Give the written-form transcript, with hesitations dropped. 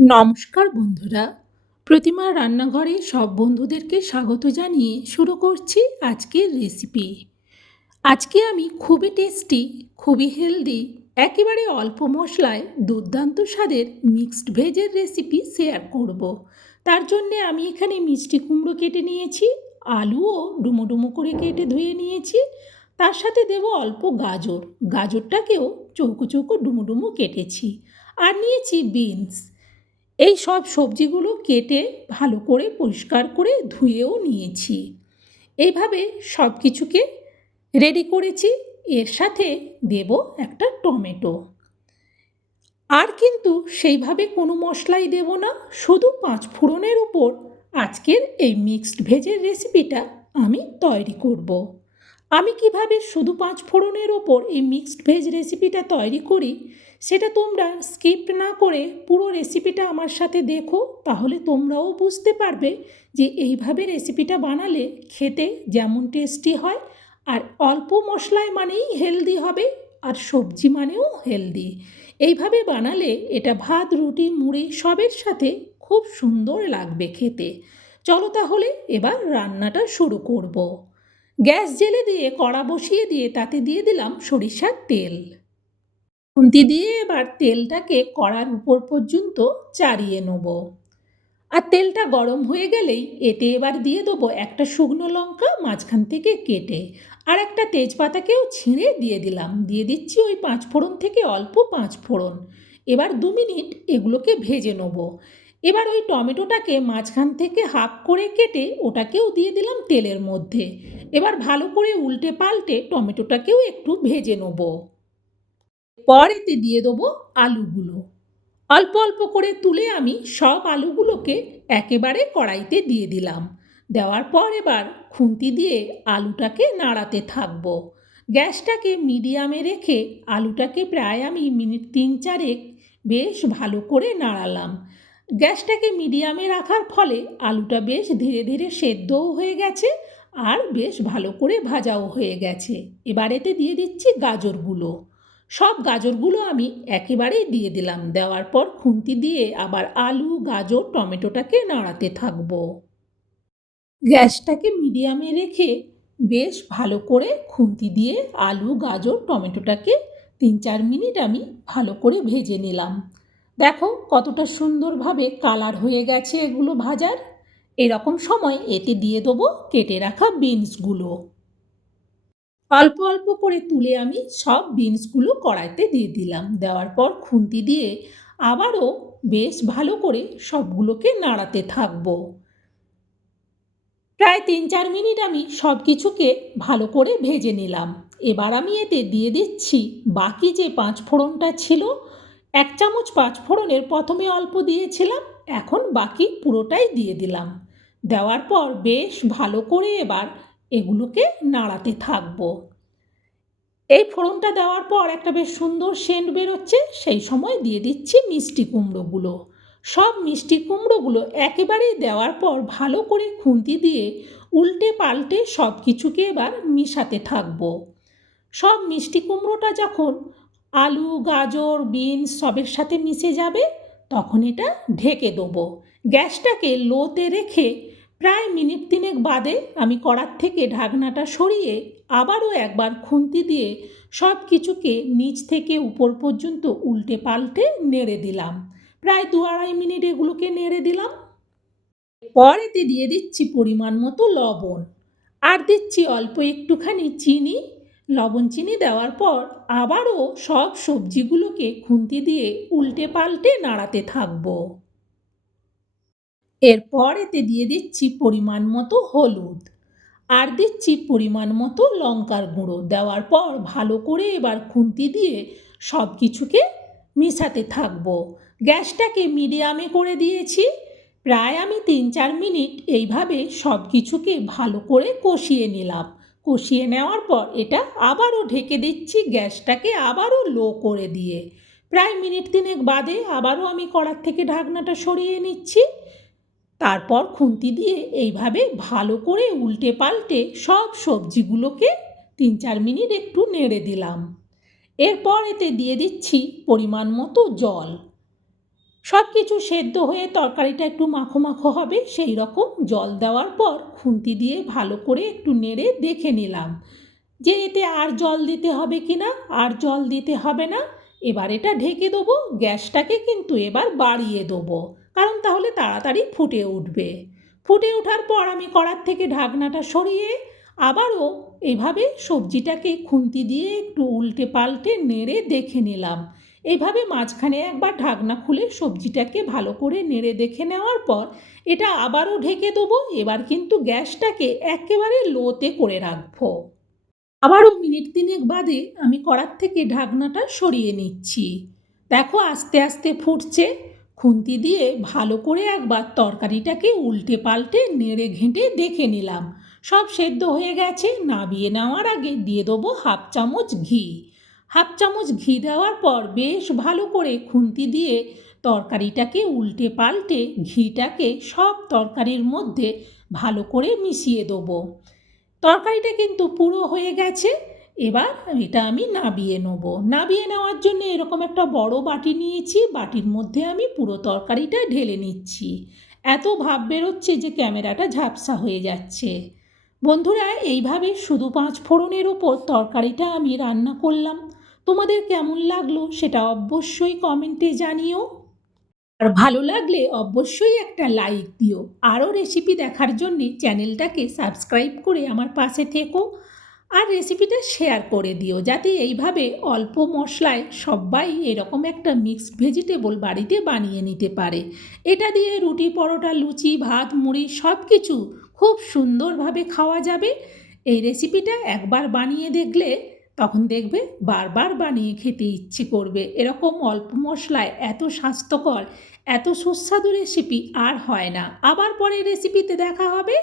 নমস্কার বন্ধুরা, প্রতিমার রান্নাঘরে সব বন্ধুদেরকে স্বাগত জানিয়ে শুরু করছি আজকের রেসিপি। আজকে আমি খুবই টেস্টি, খুবই হেলদি, একেবারে অল্প মশলায় দুর্দান্ত স্বাদের মিক্সড ভেজের রেসিপি শেয়ার করব। তার জন্যে আমি এখানে মিষ্টি কুমড়ো কেটে নিয়েছি, আলুও ডুমো ডুমো করে কেটে ধুয়ে নিয়েছি। তার সাথে দেব অল্প গাজর, গাজরটাকেও চৌকো চৌকো ডুমো ডুমো কেটেছি। আর নিয়েছি বিনস। এই সব সবজিগুলো কেটে ভালো করে পরিষ্কার করে ধুয়েও নিয়েছি। এইভাবে সব কিছুকে রেডি করেছি। এর সাথে দেব একটা টমেটো। আর কিন্তু সেইভাবে কোনো মশলাই দেব না, শুধু পাঁচফোড়নের উপর আজকের এই মিক্সড ভেজের রেসিপিটা আমি তৈরি করব। আমি কিভাবে শুধু পাঁচফোড়নের ওপর এই মিক্সড ভেজ রেসিপিটা তৈরি করি সেটা তোমরা স্কিপ না করে পুরো রেসিপিটা আমার সাথে দেখো, তাহলে তোমরাও বুঝতে পারবে যে এইভাবে রেসিপিটা বানালে খেতে যেমন টেস্টি হয়, আর অল্প মশলায় মানেই হেলদি হবে, আর সবজি মানেও হেলদি। এইভাবে বানালে এটা ভাত, রুটি, মুড়ি সবের সাথে খুব সুন্দর লাগবে খেতে। চলো তাহলে এবার রান্নাটা শুরু করব। গ্যাস জেলে দিয়ে কড়া বসিয়ে দিয়ে তাতে দিয়ে দিলাম সরিষার তেল। খুন্তি দিয়ে এবার তেলটাকে কড়ার উপর পর্যন্ত চাড়িয়ে নেব। আর তেলটা গরম হয়ে গেলেই এতে এবার দিয়ে দেবো একটা শুকনো লঙ্কা মাঝখান থেকে কেটে, আর একটা তেজপাতাকেও ছিঁড়ে দিয়ে দিলাম। দিয়ে দিচ্ছি ওই পাঁচফোড়ন থেকে অল্প পাঁচফোড়ন। এবার 2 মিনিট এগুলোকে ভেজে নেব। এবার ওই টমেটোটাকে মাঝখান থেকে হাফ করে কেটে ওটাকেও দিয়ে দিলাম তেলের মধ্যে। এবার ভালো করে উল্টে পাল্টে টমেটোটাকেও একটু ভেজে নেব। পর এতে দিয়ে দেবো আলুগুলো। অল্প অল্প করে তুলে আমি সব আলুগুলোকে একেবারে কড়াইতে দিয়ে দিলাম। দেওয়ার পর এবার খুন্তি দিয়ে আলুটাকে নাড়াতে থাকবো। গ্যাসটাকে মিডিয়ামে রেখে আলুটাকে প্রায় আমি মিনিট 3-4 বেশ ভালো করে নাড়ালাম। গ্যাসটাকে মিডিয়ামে রাখার ফলে আলুটা বেশ ধীরে ধীরে সেদ্ধও হয়ে গেছে, আর বেশ ভালো করে ভাজাও হয়ে গেছে। এবার এতে দিয়ে দিচ্ছি গাজরগুলো। সব গাজরগুলো আমি একেবারেই দিয়ে দিলাম। দেওয়ার পর খুন্তি দিয়ে আবার আলু, গাজর, টমেটোটাকে নাড়াতে থাকবো। গ্যাসটাকে মিডিয়ামে রেখে বেশ ভালো করে খুন্তি দিয়ে আলু, গাজর, টমেটোটাকে 3-4 মিনিট আমি ভালো করে ভেজে নিলাম। দেখো কতটা সুন্দরভাবে কালার হয়ে গেছে এগুলো ভাজার। এরকম সময় এতে দিয়ে দেবো কেটে রাখা বিনসগুলো। অল্প অল্প করে তুলে আমি সব বিনসগুলো কড়াইতে দিয়ে দিলাম। দেওয়ার পর খুন্তি দিয়ে আবারও বেশ ভালো করে সবগুলোকে নাড়াতে থাকবো। প্রায় 3-4 মিনিট আমি সব কিছুকে ভালো করে ভেজে নিলাম। এবার আমি এতে দিয়ে দিচ্ছি বাকি যে পাঁচফোড়নটা ছিল। 1 চামচ পাঁচফোড়নের প্রথমে অল্প দিয়েছিলাম, এখন বাকি পুরোটাই দিয়ে দিলাম। দেওয়ার পর বেশ ভালো করে এবার এগুলোকে নাড়াতে থাকবো। এই ফোড়নটা দেওয়ার পর একটা বেশ সুন্দর সেন্ট বেরোচ্ছে, সেই সময় দিয়ে দিচ্ছি মিষ্টি কুমড়োগুলো। সব মিষ্টি কুমড়োগুলো একেবারেই দেওয়ার পর ভালো করে খুন্তি দিয়ে উল্টে পাল্টে সব কিছুকে এবার মিশাতে থাকবো। সব মিষ্টি কুমড়োটা যখন আলু, গাজর, বিনস সবের সাথে মিশে যাবে তখন এটা ঢেকে দেবো। গ্যাসটাকে লোতে রেখে প্রায় মিনিট 3 বাদে আমি কড়ার থেকে ঢাকনাটা সরিয়ে আবারও একবার খুন্তি দিয়ে সব কিছুকে নিচ থেকে উপর পর্যন্ত উল্টে পাল্টে নেড়ে দিলাম। প্রায় 2-2.5 মিনিট এগুলোকে নেড়ে দিলাম। পর এতে দিয়ে দিচ্ছি পরিমাণ মতো লবণ, আর দিচ্ছি অল্প একটুখানি চিনি। লবণ চিনি দেওয়ার পর আবারও সব সবজিগুলোকে খুন্তি দিয়ে উল্টে পাল্টে নাড়াতে থাকবো। এরপর এতে দিয়ে দিচ্ছি পরিমাণ মতো হলুদ, আর দিচ্ছি পরিমাণ মতো লঙ্কার গুঁড়ো। দেওয়ার পর ভালো করে এবার খুন্তি দিয়ে সব কিছুকে মিশাতে থাকবো। গ্যাসটাকে মিডিয়ামে করে দিয়েছি। প্রায় আমি 3-4 মিনিট এইভাবে সব কিছুকে ভালো করে কষিয়ে নিলাম। কষিয়ে নেওয়ার পর এটা আবারও ঢেকে দিচ্ছি, গ্যাসটাকে আবারও লো করে দিয়ে। প্রায় মিনিট 3 বাদে আবারও আমি কড়ার থেকে ঢাকনাটা সরিয়ে নিচ্ছি। তারপর খুন্তি দিয়ে এইভাবে ভালো করে উল্টে পাল্টে সব সবজিগুলোকে 3-4 মিনিট একটু নেড়ে দিলাম। এরপর এতে দিয়ে দিচ্ছি পরিমাণ মতো জল। সব কিছু সেদ্ধ হয়ে তরকারিটা একটু মাখো মাখো হবে, সেই রকম জল দেওয়ার পর খুন্তি দিয়ে ভালো করে একটু নেড়ে দেখে নিলাম যে এতে আর জল দিতে হবে কি না। আর জল দিতে হবে না। এবার এটা ঢেকে দেবো। গ্যাসটাকে কিন্তু এবার বাড়িয়ে দেবো, কারণ তাহলে তাড়াতাড়ি ফুটে উঠবে। ফুটে ওঠার পর আমি কড়ার থেকে ঢাকনাটা সরিয়ে আবারও এভাবে সবজিটাকে খুন্তি দিয়ে একটু উল্টে পাল্টে নেড়ে দেখে নিলাম। এইভাবে মাঝখানে একবার ঢাকনা খুলে সবজিটাকে ভালো করে নেড়ে দেখে নেওয়ার পর এটা আবারও ঢেকে দেবো। এবার কিন্তু গ্যাসটাকে একেবারে লোতে করে রাখবো। আবারও মিনিট তিনেক বাদে আমি কড়ার থেকে ঢাকনাটা সরিয়ে নিচ্ছি। দেখো আস্তে আস্তে ফুটছে। খুন্তি দিয়ে ভালো করে একবার তরকারিটাকে উল্টে পাল্টে নেড়ে ঘেঁটে দেখে নিলাম সব সেদ্ধ হয়ে গেছে। নামিয়ে নেওয়ার আগে দিয়ে দেবো হাফ চামচ ঘি। হাফ চামচ ঘি দেওয়ার পর বেশ ভালো করে খুন্তি দিয়ে তরকারিটাকে উল্টে পাল্টে ঘিটাকে সব তরকারির মধ্যে ভালো করে মিশিয়ে দেবো। তরকারিটা কিন্তু পুরো হয়ে গেছে। এবার এটা আমি নাবিয়ে নেব। নাবিয়ে নেওয়ার জন্য এরকম একটা বড় বাটি নিয়েছি। বাটির মধ্যে আমি পুরো তরকারিটা ঢেলে নিচ্ছি। এত ভাপ বেরোচ্ছে যে ক্যামেরাটা ঝাপসা হয়ে যাচ্ছে। বন্ধুরা, এইভাবে শুধু 5 ফোড়নের ওপর তরকারিটা আমি রান্না করলাম। তোমাদের কেমন লাগলো সেটা অবশ্যই কমেন্টে জানিও। আর ভালো লাগলে অবশ্যই একটা লাইক দিও। আরও রেসিপি দেখার জন্যে চ্যানেলটাকে সাবস্ক্রাইব করে আমার পাশে থেকো। আর রেসিপিটা শেয়ার করে দিও, যাতে এইভাবে অল্প মশলায় সবাই এরকম একটা মিক্সড ভেজিটেবল বাড়িতে বানিয়ে নিতে পারে। এটা দিয়ে রুটি, পরোটা, লুচি, ভাত, মুড়ি সব কিছু খুব সুন্দরভাবে খাওয়া যাবে। এই রেসিপিটা একবার বানিয়ে দেখলে তখন দেখবে বারবার বানিয়ে খেতে ইচ্ছে করবে। এরকম অল্প মশলায় এত স্বাস্থ্যকর, এত সুস্বাদু রেসিপি আর হয় না। আবার পরের রেসিপিতে দেখা হবে।